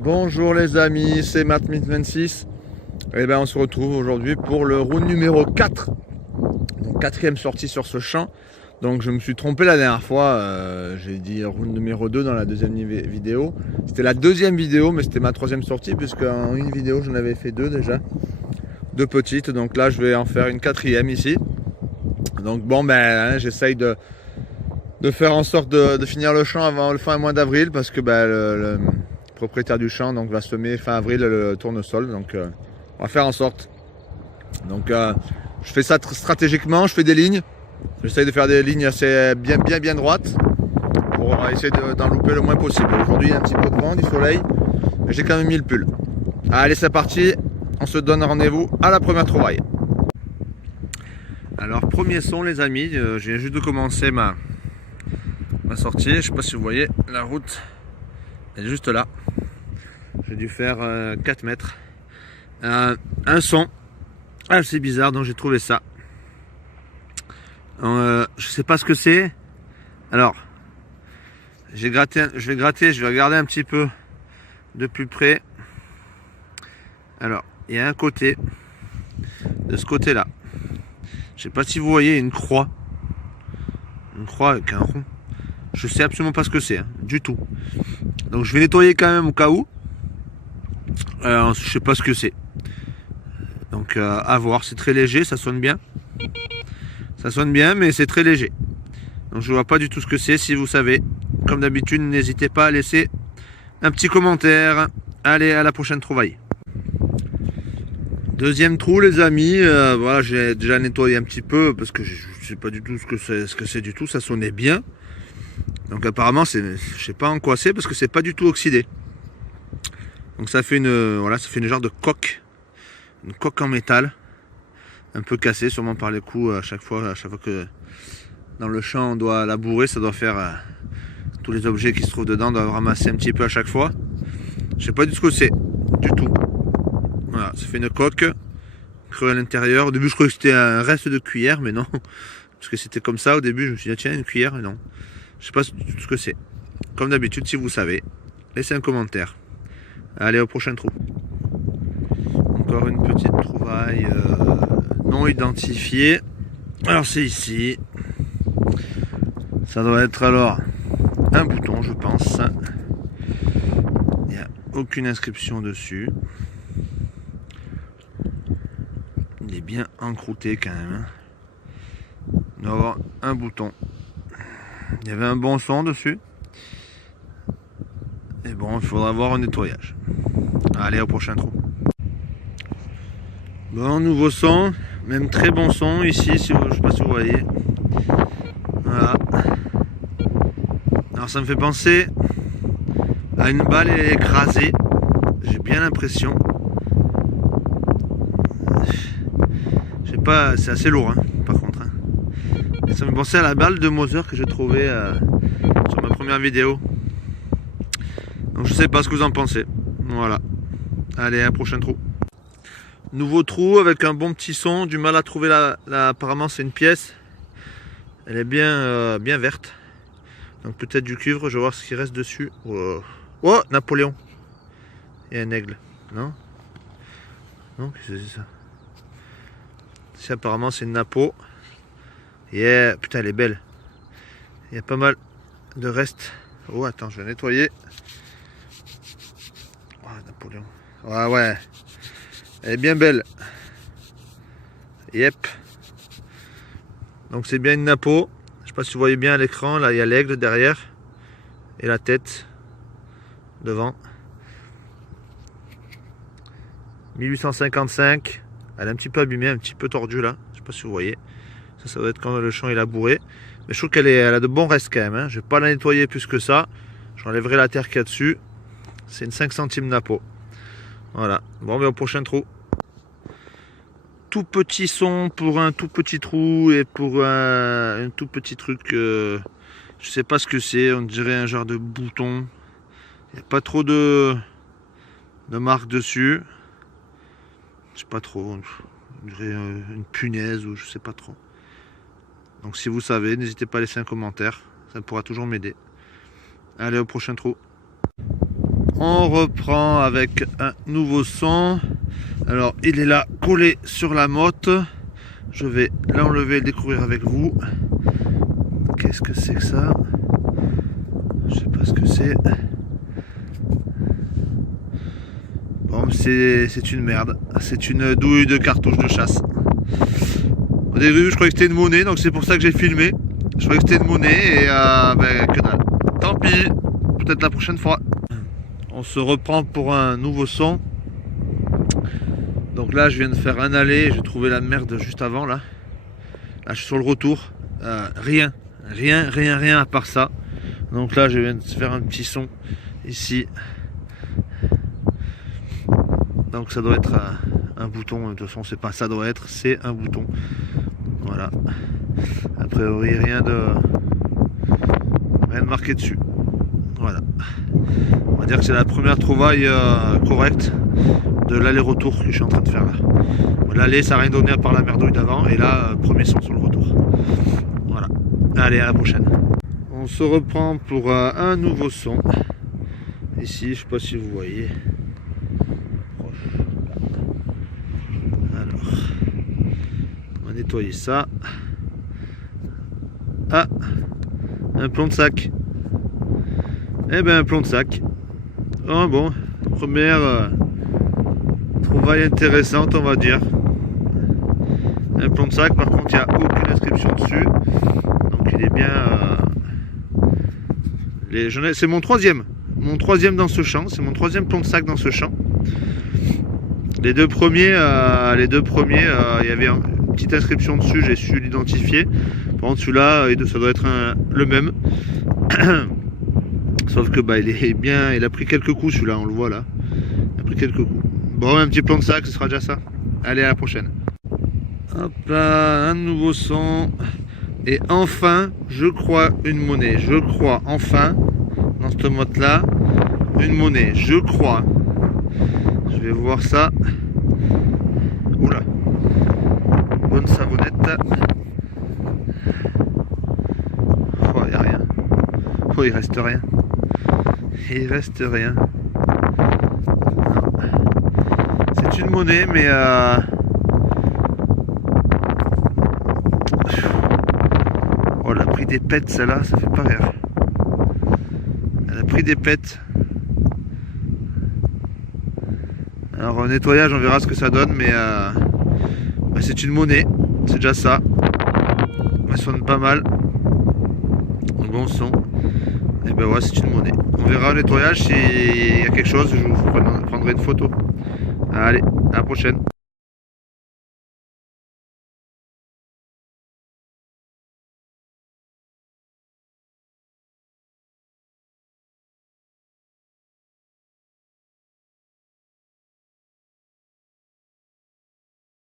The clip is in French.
Bonjour les amis, c'est Mattmint26. Et ben on se retrouve aujourd'hui pour le round numéro 4. Donc quatrième sortie sur ce champ. Donc je me suis trompé la dernière fois, j'ai dit round numéro 2 dans la deuxième vidéo. C'était la deuxième vidéo mais c'était ma troisième sortie puisque en une vidéo j'en avais fait deux déjà. Deux petites, donc là je vais en faire une quatrième ici. Donc bon ben j'essaye de faire en sorte de finir le champ avant le fin mois d'avril parce que ben, le propriétaire du champ donc, va semer fin avril le tournesol. Donc on va faire en sorte. Donc je fais ça stratégiquement, je fais des lignes. J'essaye de faire des lignes assez bien droites pour essayer d'en louper le moins possible. Aujourd'hui il y a un petit peu de vent, du soleil, mais j'ai quand même mis le pull. Allez c'est parti, on se donne rendez-vous à la première trouvaille. Alors premier son les amis, je viens juste de commencer ma sortie. Je ne sais pas si vous voyez, la route elle est juste là. J'ai dû faire 4 mètres. Un son assez bizarre, donc j'ai trouvé ça. Je sais pas ce que c'est. Alors, je vais gratter, je vais regarder un petit peu de plus près. Alors, il y a un côté, de ce côté-là. Je sais pas si vous voyez une croix. Une croix avec un rond. Je sais absolument pas ce que c'est, hein, du tout. Donc je vais nettoyer quand même au cas où. Je sais pas ce que c'est. Donc à voir, c'est très léger, ça sonne bien. Ça sonne bien, mais c'est très léger. Donc je vois pas du tout ce que c'est. Si vous savez, comme d'habitude, n'hésitez pas à laisser un petit commentaire. Allez, à la prochaine trouvaille. Deuxième trou les amis, voilà, j'ai déjà nettoyé un petit peu parce que je sais pas du tout ce que c'est du tout, ça sonnait bien. Donc apparemment, je sais pas en quoi c'est parce que c'est pas du tout oxydé. Donc ça fait une genre de coque, une coque en métal, un peu cassée sûrement par les coups à chaque fois que dans le champ on doit labourer, ça doit faire tous les objets qui se trouvent dedans, on doit ramasser un petit peu à chaque fois. Je sais pas du tout ce que c'est, du tout. Voilà, ça fait une coque creuse à l'intérieur. Au début je croyais que c'était un reste de cuillère, mais non, parce que c'était comme ça au début. Je me suis dit tiens une cuillère, mais non. Je sais pas du tout ce que c'est. Comme d'habitude, si vous savez, laissez un commentaire. Allez, au prochain trou. Encore une petite trouvaille non identifiée. Alors c'est ici. Ça doit être alors un bouton, je pense. Il n'y a aucune inscription dessus. Il est bien encrouté quand même. Il doit y avoir un bouton. Il y avait un bon son dessus. Et bon, il faudra avoir un nettoyage. Allez, au prochain trou. Bon, nouveau son. Même très bon son ici, je ne sais pas si vous voyez. Voilà. Alors ça me fait penser à une balle écrasée. J'ai bien l'impression. Je sais pas, c'est assez lourd hein, par contre. Hein. Et ça me fait penser à la balle de Moser que j'ai trouvée sur ma première vidéo. Donc je sais pas ce que vous en pensez. Voilà. Allez, un prochain trou. Nouveau trou avec un bon petit son. Du mal à trouver apparemment c'est une pièce. Elle est bien verte. Donc peut-être du cuivre. Je vais voir ce qui reste dessus. Oh, oh Napoléon. Et un aigle. Non? Non, qu'est-ce que c'est ça? Si apparemment c'est une napo. Yeah, putain elle est belle. Il y a pas mal de restes. Oh attends, je vais nettoyer. Oh, Napoléon. Ouais. Elle est bien belle. Yep. Donc c'est bien une napo. Je sais pas si vous voyez bien à l'écran. Là il y a l'aigle derrière. Et la tête. Devant. 1855. Elle est un petit peu abîmée, un petit peu tordue là. Je sais pas si vous voyez. Ça doit être quand le champ est labouré. Mais je trouve qu'elle a de bons restes quand même. Hein. Je vais pas la nettoyer plus que ça. J'enlèverai la terre qu'il y a dessus. C'est une 5 centimes napo. Voilà. Bon, mais au prochain trou. Tout petit son pour un tout petit trou et pour un tout petit truc. Je sais pas ce que c'est. On dirait un genre de bouton. Il n'y a pas trop de marque dessus. Je sais pas trop. On dirait une punaise ou je sais pas trop. Donc si vous savez, n'hésitez pas à laisser un commentaire. Ça pourra toujours m'aider. Allez, au prochain trou. On reprend avec un nouveau son. Alors il est là collé sur la motte. Je vais l'enlever et le découvrir avec vous. Qu'est-ce que c'est que ça? Je sais pas ce que c'est. Bon, c'est une merde. C'est une douille de cartouche de chasse. Au début je croyais que c'était une monnaie, donc c'est pour ça que j'ai filmé. Je croyais que c'était une monnaie et que dalle. Tant pis, peut-être la prochaine fois. On se reprend pour un nouveau son. Donc là je viens de faire un aller, j'ai trouvé la merde juste avant là. Là je suis sur le retour. Rien à part ça. Donc là je viens de faire un petit son ici. Donc ça doit être un bouton, de toute façon c'est pas ça doit être, c'est un bouton. Voilà. A priori rien de marqué dessus. Voilà. On va dire que c'est la première trouvaille correcte de l'aller-retour que je suis en train de faire là. L'aller ça n'a rien donné à part la merdouille d'avant et là premier son sur le retour. Voilà. Allez, à la prochaine. On se reprend pour un nouveau son. Ici, je sais pas si vous voyez. Alors, on va nettoyer ça. Ah, un plomb de sac. Eh ben un plomb de sac. Oh bon, première trouvaille intéressante on va dire. Un plomb de sac, par contre il n'y a aucune inscription dessus. Donc il est bien... c'est mon troisième dans ce champ, c'est mon troisième plomb de sac dans ce champ. Les deux premiers, il y avait une petite inscription dessus, j'ai su l'identifier. Par contre celui-là, ça doit être le même. Sauf que il est bien, il a pris quelques coups celui-là, on le voit là. Il a pris quelques coups. Bon, un petit plomb de sac, ce sera déjà ça. Allez, à la prochaine. Hop là, un nouveau son. Et enfin, je crois une monnaie. Je crois enfin, dans cette motte là, une monnaie. Je crois. Je vais voir ça. Oula. Bonne savonnette. Oh, il n'y a rien. Oh, il reste rien. Il reste rien. C'est une monnaie, mais oh, elle a pris des pètes, celle-là, ça fait pas rire. Elle a pris des pètes. Alors, au nettoyage, on verra ce que ça donne, mais c'est une monnaie, c'est déjà ça. Elle sonne pas mal. Un bon son. Et ben ouais, c'est une monnaie. On verra au nettoyage s'il y a quelque chose, je vous prendrai une photo. Allez, à la prochaine.